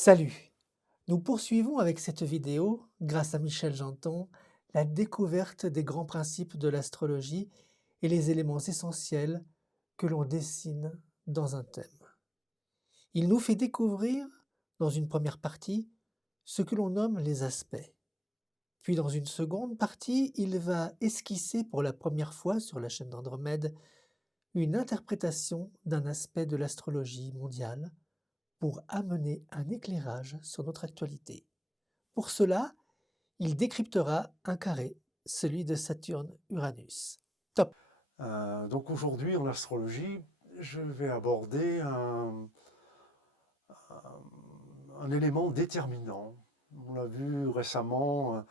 Salut! Nous poursuivons avec cette vidéo, grâce à Michel Janton, la découverte des grands principes de l'astrologie et les éléments essentiels que l'on dessine dans un thème. Il nous fait découvrir, dans une première partie, ce que l'on nomme les aspects. Puis dans une seconde partie, il va esquisser pour la première fois sur la chaîne d'Andromède une interprétation d'un aspect de l'astrologie mondiale pour amener un éclairage sur notre actualité. Pour cela, il décryptera un carré, celui de Saturne-Uranus. Top! Donc aujourd'hui, en astrologie, je vais aborder un élément déterminant. On l'a vu récemment,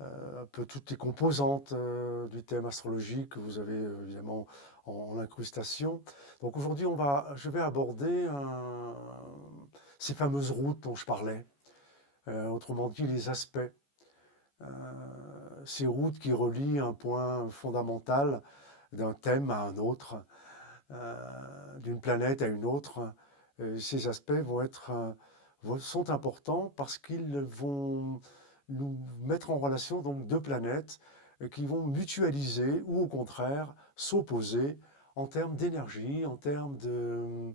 un peu toutes les composantes du thème astrologique que vous avez évidemment en incrustation. Donc aujourd'hui, je vais aborder ces fameuses routes dont je parlais, autrement dit les aspects. Euh, Ces routes qui relient un point fondamental d'un thème à un autre, d'une planète à une autre. Ces aspects sont importants parce qu'ils vont nous mettre en relation donc deux planètes qui vont mutualiser ou au contraire s'opposer en termes d'énergie, en termes de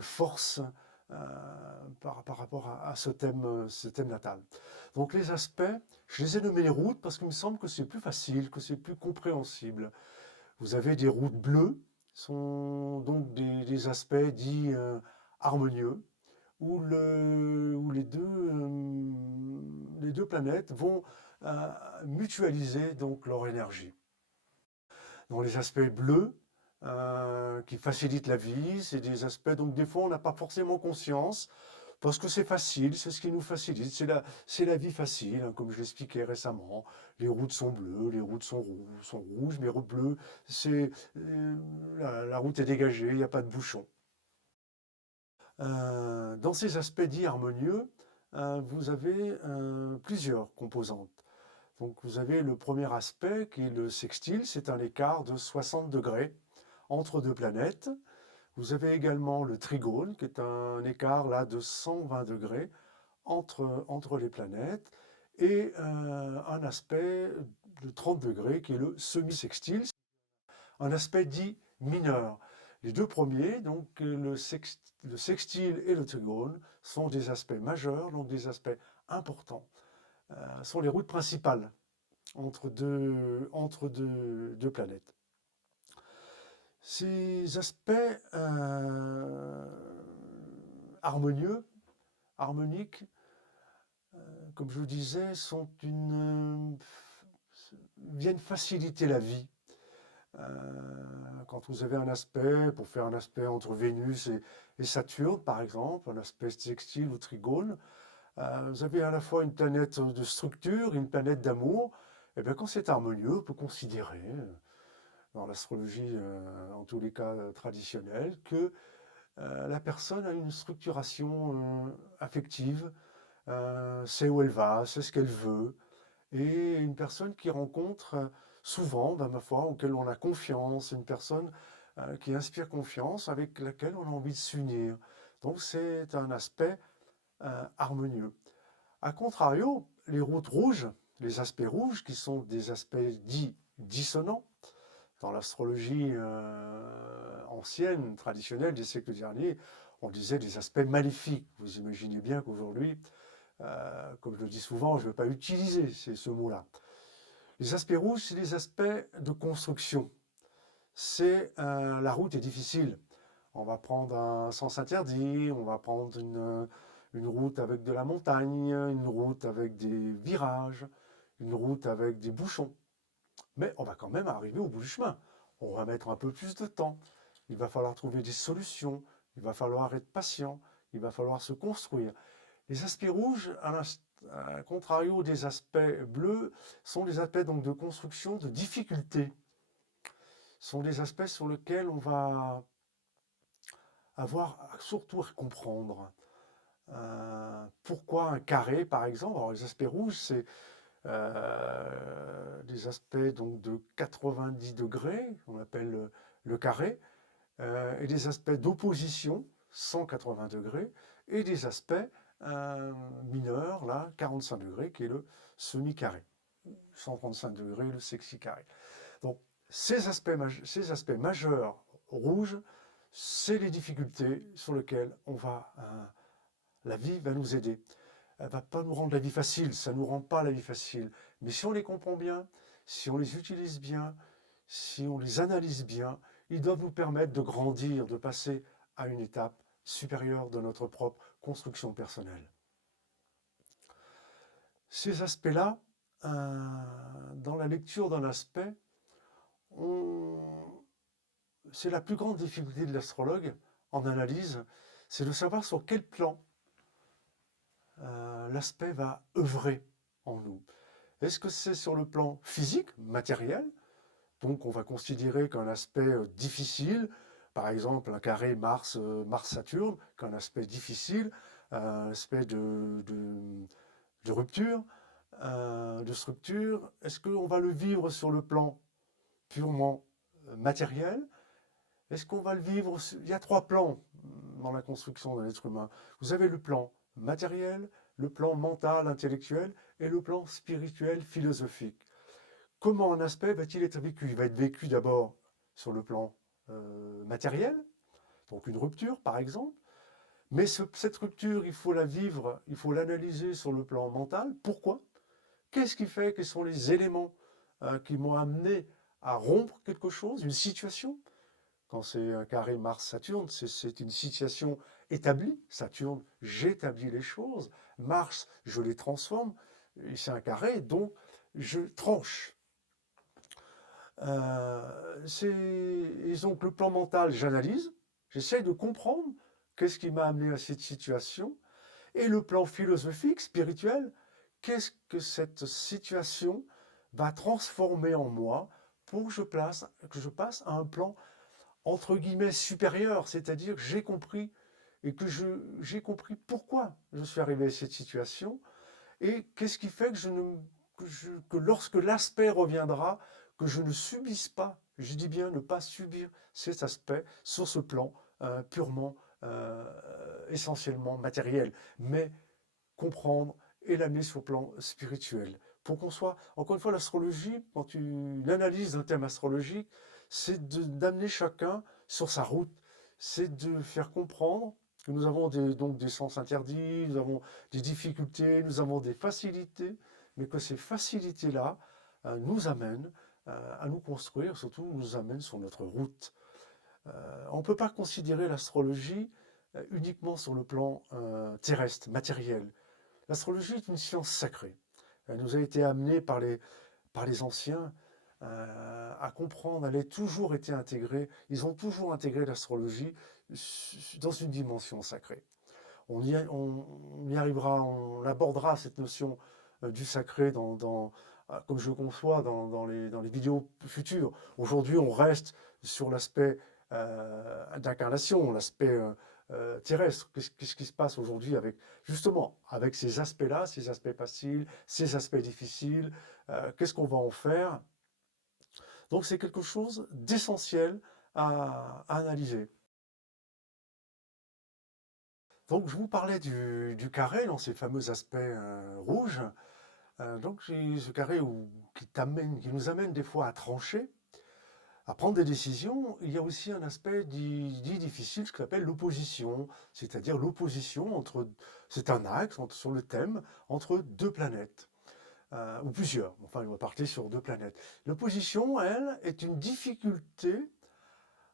force euh, par rapport à ce thème natal. Donc les aspects, je les ai nommés les routes parce qu'il me semble que c'est plus facile, que c'est plus compréhensible. Vous avez des routes bleues, sont donc des aspects dits harmonieux, où les deux planètes vont mutualiser donc leur énergie. Dans les aspects bleus, qui facilitent la vie, c'est des aspects, donc des fois on n'a pas forcément conscience, parce que c'est facile, c'est ce qui nous facilite, c'est la vie facile, hein, comme je l'expliquais récemment. Les routes sont bleues, les routes sont rouges, mais routes bleues, la route est dégagée, il n'y a pas de bouchon. Dans ces aspects dits harmonieux, vous avez plusieurs composantes. Donc vous avez le premier aspect qui est le sextile, c'est un écart de 60 degrés entre deux planètes. Vous avez également le trigone, qui est un écart là de 120 degrés entre les planètes, et un aspect de 30 degrés qui est le semi-sextile, un aspect dit mineur. Les deux premiers, donc le sextile et le trigone, sont des aspects majeurs, donc des aspects importants, sont les routes principales entre deux planètes. Ces aspects harmonieux, harmoniques, comme je vous disais, viennent faciliter la vie. Quand vous avez un aspect, pour faire un aspect entre Vénus et Saturne, par exemple, un aspect sextile ou trigone, vous avez à la fois une planète de structure, une planète d'amour. Et bien quand c'est harmonieux, on peut considérer, dans l'astrologie, en tous les cas traditionnelle, que la personne a une structuration affective, sait où elle va, sait ce qu'elle veut, et une personne qui rencontre souvent, ben, ma foi, auquel on a confiance, une personne qui inspire confiance, avec laquelle on a envie de s'unir. Donc c'est un aspect harmonieux. A contrario, les routes rouges, les aspects rouges, qui sont des aspects dits dissonants, dans l'astrologie ancienne, traditionnelle des siècles derniers, on disait des aspects maléfiques. Vous imaginez bien qu'aujourd'hui, comme je le dis souvent, je ne vais pas utiliser ce mot-là. Les aspects rouges, c'est les aspects de construction. La route est difficile. On va prendre un sens interdit, on va prendre une route avec de la montagne, une route avec des virages, une route avec des bouchons. Mais on va quand même arriver au bout du chemin. On va mettre un peu plus de temps. Il va falloir trouver des solutions. Il va falloir être patient. Il va falloir se construire. Les aspects rouges, à contrario des aspects bleus, sont des aspects donc de construction, de difficulté. Ce sont des aspects sur lesquels on va avoir surtout à comprendre. Pourquoi un carré, par exemple? Alors, les aspects rouges, c'est des aspects donc de 90 degrés, on appelle le carré, et des aspects d'opposition, 180 degrés, et des aspects mineurs, là, 45 degrés, qui est le semi-carré. 135 degrés, le sexy-carré. Donc, ces aspects majeurs rouges, c'est les difficultés sur lesquelles la vie va nous aider. Elle ne va pas nous rendre la vie facile, ça ne nous rend pas la vie facile. Mais si on les comprend bien, si on les utilise bien, si on les analyse bien, ils doivent nous permettre de grandir, de passer à une étape supérieure de notre propre construction personnelle. Ces aspects-là, dans la lecture d'un aspect, c'est la plus grande difficulté de l'astrologue en analyse, c'est de savoir sur quel plan l'aspect va œuvrer en nous. Est-ce que c'est sur le plan physique, matériel? Donc on va considérer qu'un aspect difficile, par exemple un carré Mars-Saturne, qu'un aspect difficile, un aspect de rupture, de structure, est-ce qu'on va le vivre sur le plan purement matériel? Est-ce qu'on va le vivre? Il y a 3 plans dans la construction de l'être humain. Vous avez le plan matériel, le plan mental, intellectuel et le plan spirituel, philosophique. Comment un aspect va-t-il être vécu? Il va être vécu d'abord sur le plan matériel, donc une rupture par exemple, mais cette rupture, il faut la vivre, il faut l'analyser sur le plan mental. Pourquoi? Qu'est-ce qui fait? Quels sont les éléments qui m'ont amené à rompre quelque chose, une situation? Quand c'est un carré Mars-Saturne, c'est une situation établie. Saturne, j'établis les choses. Mars, je les transforme. C'est un carré, donc je tranche. Et donc le plan mental, j'analyse, j'essaie de comprendre qu'est-ce qui m'a amené à cette situation. Et le plan philosophique, spirituel, qu'est-ce que cette situation va transformer en moi pour que je passe à un plan entre guillemets supérieur, c'est-à-dire que j'ai compris et que j'ai compris pourquoi je suis arrivé à cette situation et qu'est-ce qui fait que lorsque l'aspect reviendra, que je ne subisse pas, je dis bien ne pas subir cet aspect sur ce plan purement, essentiellement matériel, mais comprendre et l'amener sur le plan spirituel. Pour qu'on soit, encore une fois, l'astrologie, quand une analyse d'un thème astrologique, c'est d'amener chacun sur sa route, c'est de faire comprendre que nous avons donc des sens interdits, nous avons des difficultés, nous avons des facilités, mais que ces facilités-là nous amènent à nous construire, surtout nous amènent sur notre route. On ne peut pas considérer l'astrologie uniquement sur le plan terrestre, matériel. L'astrologie est une science sacrée. Elle nous a été amenée par les anciens à comprendre, elle a toujours été intégrée, ils ont toujours intégré l'astrologie dans une dimension sacrée. On y arrivera, on abordera cette notion du sacré comme je le conçois dans les vidéos futures. Aujourd'hui, on reste sur l'aspect d'incarnation, l'aspect terrestre. Qu'est-ce qui se passe aujourd'hui justement avec ces aspects-là, ces aspects faciles, ces aspects difficiles, qu'est-ce qu'on va en faire? Donc c'est quelque chose d'essentiel à analyser. Donc je vous parlais du carré dans ces fameux aspects rouges. Donc j'ai ce carré qui nous amène des fois à trancher, à prendre des décisions. Il y a aussi un aspect dit difficile, ce qu'on appelle l'opposition, c'est-à-dire l'opposition c'est un axe sur le thème entre 2 planètes. Ou plusieurs, enfin on va partir sur 2 planètes. L'opposition, elle, est une difficulté.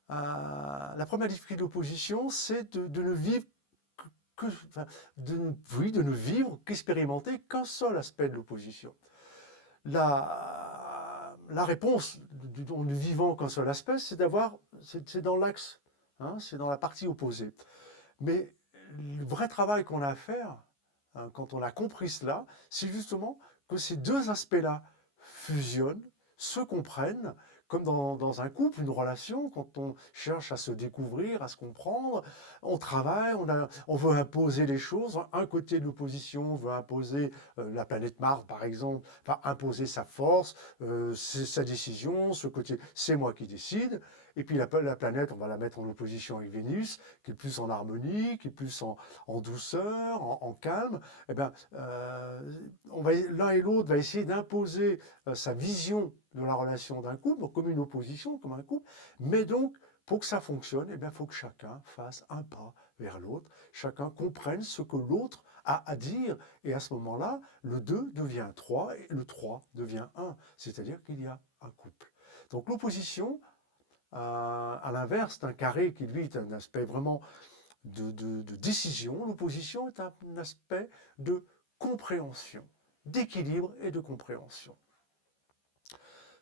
La première difficulté d'opposition, c'est de ne vivre de ne vivre qu'expérimenter qu'un seul aspect de l'opposition. La réponse en ne vivant qu'un seul aspect, c'est dans l'axe, hein, c'est dans la partie opposée. Mais le vrai travail qu'on a à faire, hein, quand on a compris cela, c'est justement que ces 2 aspects-là fusionnent, se comprennent, comme dans un couple, une relation, quand on cherche à se découvrir, à se comprendre, on travaille, on veut imposer les choses. Un côté de l'opposition veut imposer la planète Mars, par exemple, imposer sa force, sa décision, ce côté, c'est moi qui décide. Et puis la planète, on va la mettre en opposition avec Vénus, qui est plus en harmonie, qui est plus en douceur, en calme. Eh bien, l'un et l'autre va essayer d'imposer sa vision de la relation d'un couple, comme une opposition, comme un couple. Mais donc, pour que ça fonctionne, eh bien, il faut que chacun fasse un pas vers l'autre, chacun comprenne ce que l'autre a à dire. Et à ce moment-là, le 2 devient 3 et le 3 devient 1. C'est-à-dire qu'il y a un couple. Donc l'opposition, à l'inverse d'un carré qui, lui, est un aspect vraiment de décision, l'opposition est un aspect de compréhension, d'équilibre et de compréhension.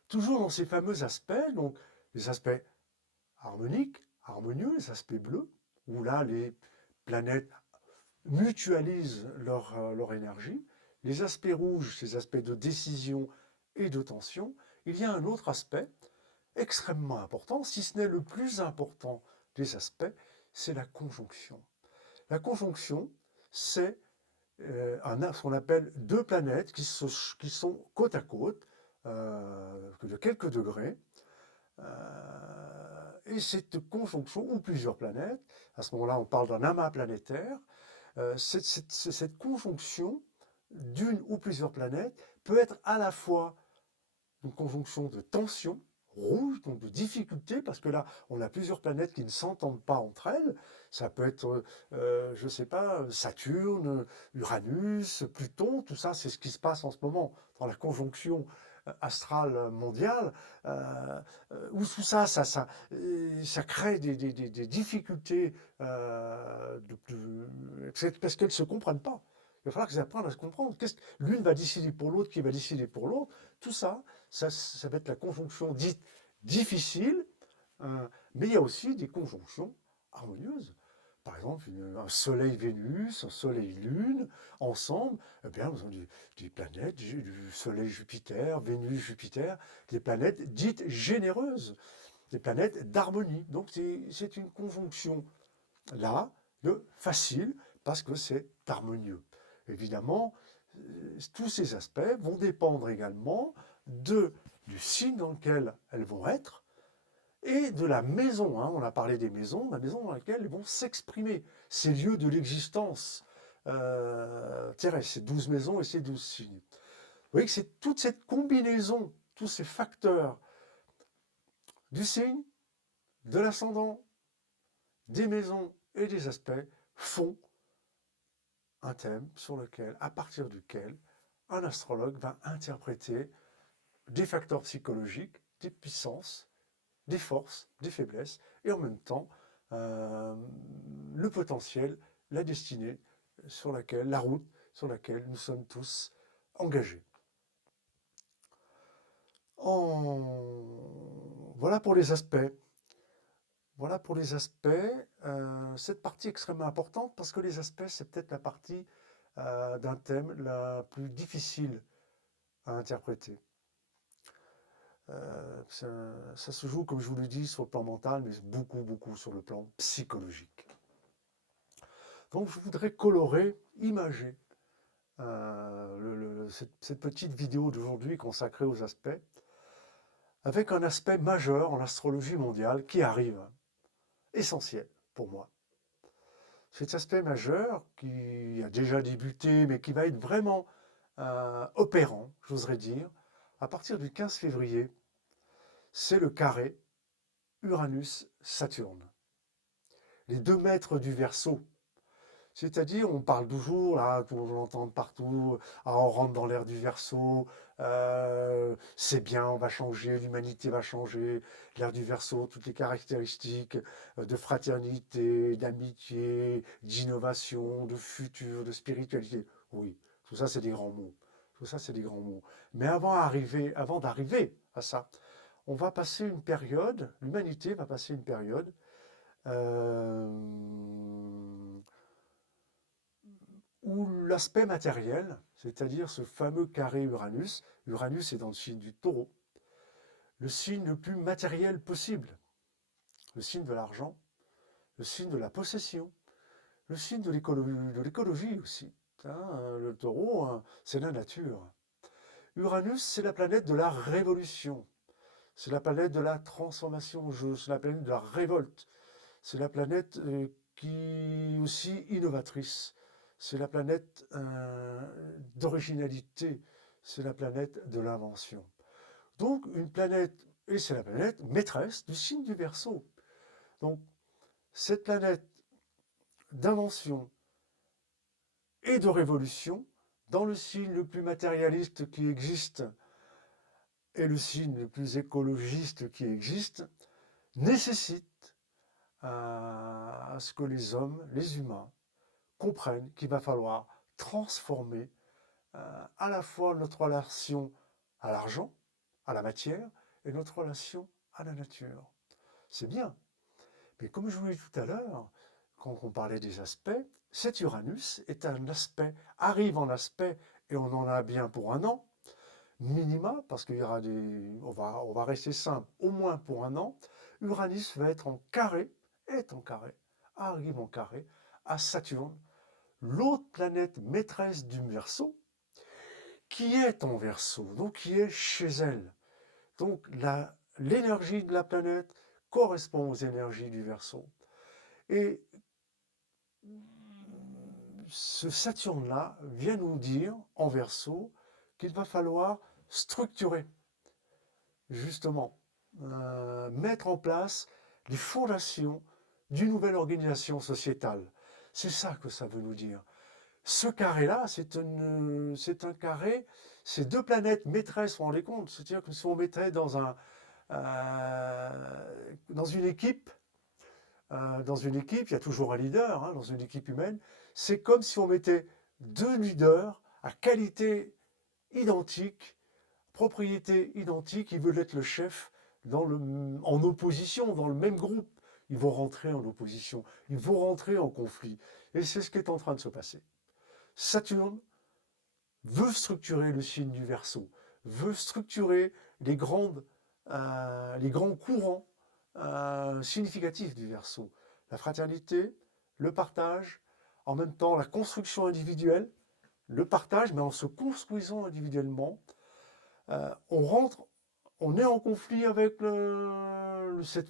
Toujours dans ces fameux aspects, donc les aspects harmoniques, harmonieux, les aspects bleus, où là les planètes mutualisent leur énergie, les aspects rouges, ces aspects de décision et de tension. Il y a un autre aspect extrêmement important, si ce n'est le plus important des aspects, c'est la conjonction. La conjonction, c'est ce qu'on appelle deux planètes qui sont côte à côte, de quelques degrés, et cette conjonction, ou plusieurs planètes, à ce moment-là on parle d'un amas planétaire, cette conjonction d'une ou plusieurs planètes peut être à la fois une conjonction de tension, rouge, donc de difficulté, parce que là, on a plusieurs planètes qui ne s'entendent pas entre elles. Ça peut être, je ne sais pas, Saturne, Uranus, Pluton, tout ça, c'est ce qui se passe en ce moment dans la conjonction astrale mondiale, où tout ça, ça crée des difficultés, parce qu'elles ne se comprennent pas. Il va falloir qu'ils apprennent à se comprendre. L'une va décider pour l'autre, qui va décider pour l'autre. Tout ça, ça va être la conjonction dite difficile, mais il y a aussi des conjonctions harmonieuses. Par exemple, un Soleil-Vénus, un Soleil-Lune, ensemble, eh bien, nous avons des planètes, du Soleil-Jupiter, Vénus-Jupiter, des planètes dites généreuses, des planètes d'harmonie. Donc c'est une conjonction là, de facile, parce que c'est harmonieux. Évidemment, tous ces aspects vont dépendre également du signe dans lequel elles vont être et de la maison. On a parlé des maisons, la maison dans laquelle elles vont s'exprimer, ces lieux de l'existence terrestre, ces 12 maisons et ces 12 signes. Vous voyez que c'est toute cette combinaison, tous ces facteurs du signe, de l'ascendant, des maisons et des aspects font un thème sur lequel, à partir duquel, un astrologue va interpréter des facteurs psychologiques, des puissances, des forces, des faiblesses, et en même temps, le potentiel, la destinée sur laquelle, la route sur laquelle nous sommes tous engagés. Voilà pour les aspects. Voilà pour les aspects. Cette partie est extrêmement importante parce que les aspects, c'est peut-être la partie d'un thème la plus difficile à interpréter. Ça se joue, comme je vous l'ai dit, sur le plan mental, mais beaucoup, beaucoup sur le plan psychologique. Donc je voudrais colorer, imager cette petite vidéo d'aujourd'hui consacrée aux aspects, avec un aspect majeur en astrologie mondiale qui arrive, essentiel pour moi. Cet aspect majeur qui a déjà débuté, mais qui va être vraiment opérant, j'oserais dire, à partir du 15 février, c'est le carré Uranus-Saturne. Les 2 maîtres du Verseau. C'est-à-dire, on parle toujours, là, on l'entend partout, on rentre dans l'ère du Verseau, c'est bien, on va changer, l'humanité va changer, l'ère du Verseau, toutes les caractéristiques de fraternité, d'amitié, d'innovation, de futur, de spiritualité. Oui, tout ça, c'est des grands mots. Tout ça, c'est des grands mots. Mais avant d'arriver à ça, on va passer une période, l'humanité va passer une période où l'aspect matériel, c'est-à-dire ce fameux carré Uranus, Uranus est dans le signe du Taureau, le signe le plus matériel possible, le signe de l'argent, le signe de la possession, le signe de l'écologie aussi. Le Taureau, c'est la nature. Uranus, c'est la planète de la révolution. C'est la planète de la transformation, c'est la planète de la révolte. C'est la planète qui est aussi innovatrice. C'est la planète d'originalité. C'est la planète de l'invention. Donc une planète, et c'est la planète maîtresse du signe du Verseau. Donc cette planète d'invention et de révolution, dans le signe le plus matérialiste qui existe et le signe le plus écologiste qui existe, nécessite à ce que les hommes, les humains, comprennent qu'il va falloir transformer à la fois notre relation à l'argent, à la matière, et notre relation à la nature. C'est bien. Mais comme je vous l'ai dit tout à l'heure, quand on parlait des aspects, cet Uranus est un aspect, arrive en aspect, et on en a bien pour un an, minima, parce qu'il y aura on va rester simple, au moins pour un an. Uranus va être en carré, arrive en carré à Saturne, l'autre planète maîtresse du Verseau, qui est en Verseau, donc qui est chez elle. Donc l'énergie de la planète correspond aux énergies du Verseau. Et ce Saturne-là vient nous dire, en Verseau, qu'il va falloir structurer, justement, mettre en place les fondations d'une nouvelle organisation sociétale. C'est ça que ça veut nous dire. Ce carré-là, c'est un carré, c'est deux planètes maîtresses, vous vous rendez compte? C'est-à-dire que si on mettait dans une équipe, il y a toujours un leader, hein, dans une équipe humaine, c'est comme si on mettait deux leaders à qualité identique, propriété identique, ils veulent être le chef en opposition, dans le même groupe. Ils vont rentrer en opposition, ils vont rentrer en conflit. Et c'est ce qui est en train de se passer. Saturne veut structurer le signe du Verseau, veut structurer les grands courants significatifs du Verseau. La fraternité, le partage, en même temps la construction individuelle, le partage, mais en se construisant individuellement, on est en conflit avec ce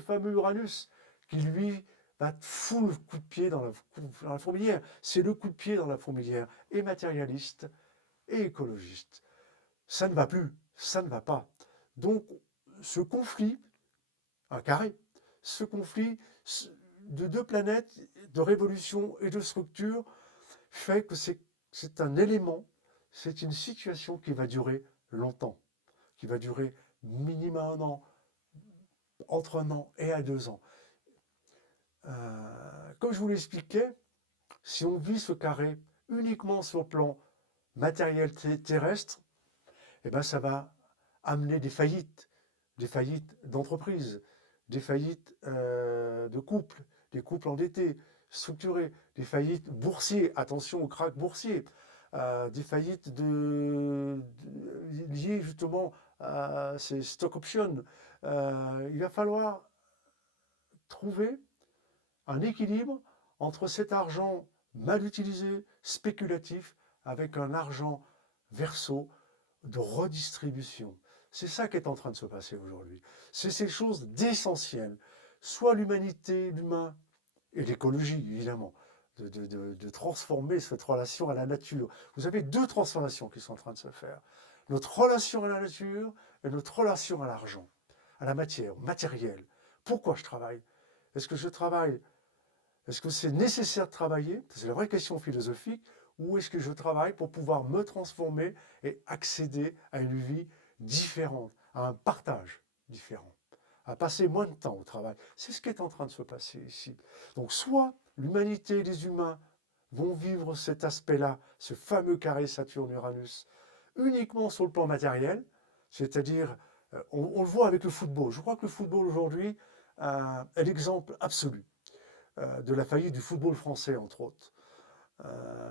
fameux Uranus qui, lui, va foutre le coup de pied dans la fourmilière. C'est le coup de pied dans la fourmilière, et matérialiste, et écologiste. Ça ne va plus, ça ne va pas. Donc, ce conflit, un carré, ce conflit de deux planètes, de révolution et de structure, fait que c'est un élément, c'est une situation qui va durer longtemps, qui va durer minimum un an, entre un an et à 2 ans. Comme je vous l'expliquais, si on vit ce carré uniquement sur le plan matériel terrestre, eh ben ça va amener des faillites d'entreprises, des faillites de couples, des couples endettés, structurés, des faillites boursiers, attention au krach boursier, des faillites liées justement à ces stock options. Il va falloir trouver un équilibre entre cet argent mal utilisé, spéculatif, avec un argent Verseau de redistribution. C'est ça qui est en train de se passer aujourd'hui. C'est ces choses d'essentiel, soit l'humanité, l'humain, et l'écologie, évidemment, de transformer cette relation à la nature. Vous avez deux transformations qui sont en train de se faire. Notre relation à la nature et notre relation à l'argent, à la matière, au matériel. Pourquoi je travaille? Est-ce que je travaille? Est-ce que c'est nécessaire de travailler? C'est la vraie question philosophique. Ou est-ce que je travaille pour pouvoir me transformer et accéder à une vie différente, à un partage différent, à passer moins de temps au travail? C'est ce qui est en train de se passer ici. Donc soit l'humanité et les humains vont vivre cet aspect-là, ce fameux carré Saturne-Uranus, uniquement sur le plan matériel, c'est-à-dire, on le voit avec le football. Je crois que le football aujourd'hui est l'exemple absolu de la faillite du football français, entre autres,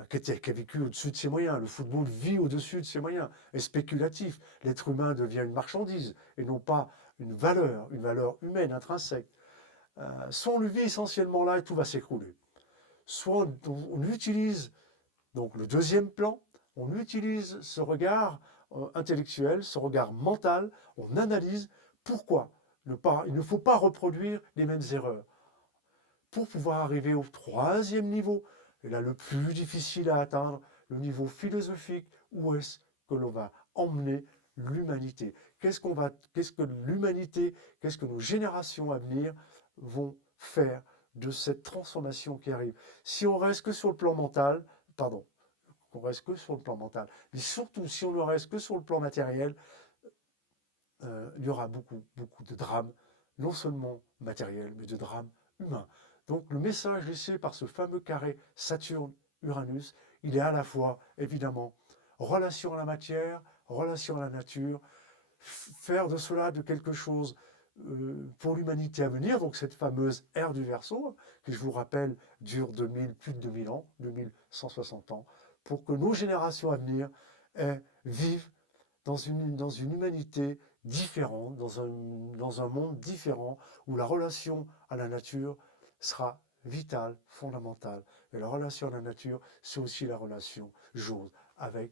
qui a vécu au-dessus de ses moyens. Le football vit au-dessus de ses moyens, est spéculatif. L'être humain devient une marchandise et non pas une valeur humaine intrinsèque. Soit on le vit essentiellement là et tout va s'écrouler. Soit on utilise donc le deuxième plan, on utilise ce regard intellectuel, ce regard mental, on analyse Pourquoi il ne faut pas reproduire les mêmes erreurs? Pour pouvoir arriver au troisième niveau, et là le plus difficile à atteindre, le niveau philosophique, où est-ce que l'on va emmener l'humanité? Qu'est-ce que l'humanité, qu'est-ce que nos générations à venir vont faire de cette transformation qui arrive? Si on reste que sur le plan mental, pardon, qu'on reste que sur le plan mental, mais surtout si on ne reste que sur le plan matériel, il y aura beaucoup, beaucoup de drames, non seulement matériels, mais de drames humains. Donc le message laissé par ce fameux carré Saturne-Uranus, il est à la fois, évidemment, relation à la matière, relation à la nature, faire de cela de quelque chose pour l'humanité à venir, donc cette fameuse ère du Verseau, qui je vous rappelle dure plus de 2000 ans, 2160 ans, pour que nos générations à venir vivent dans une humanité différente, dans un monde différent, où la relation à la nature sera vitale, fondamentale. Et la relation à la nature, c'est aussi la relation j'ose avec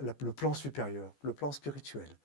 le plan supérieur, le plan spirituel.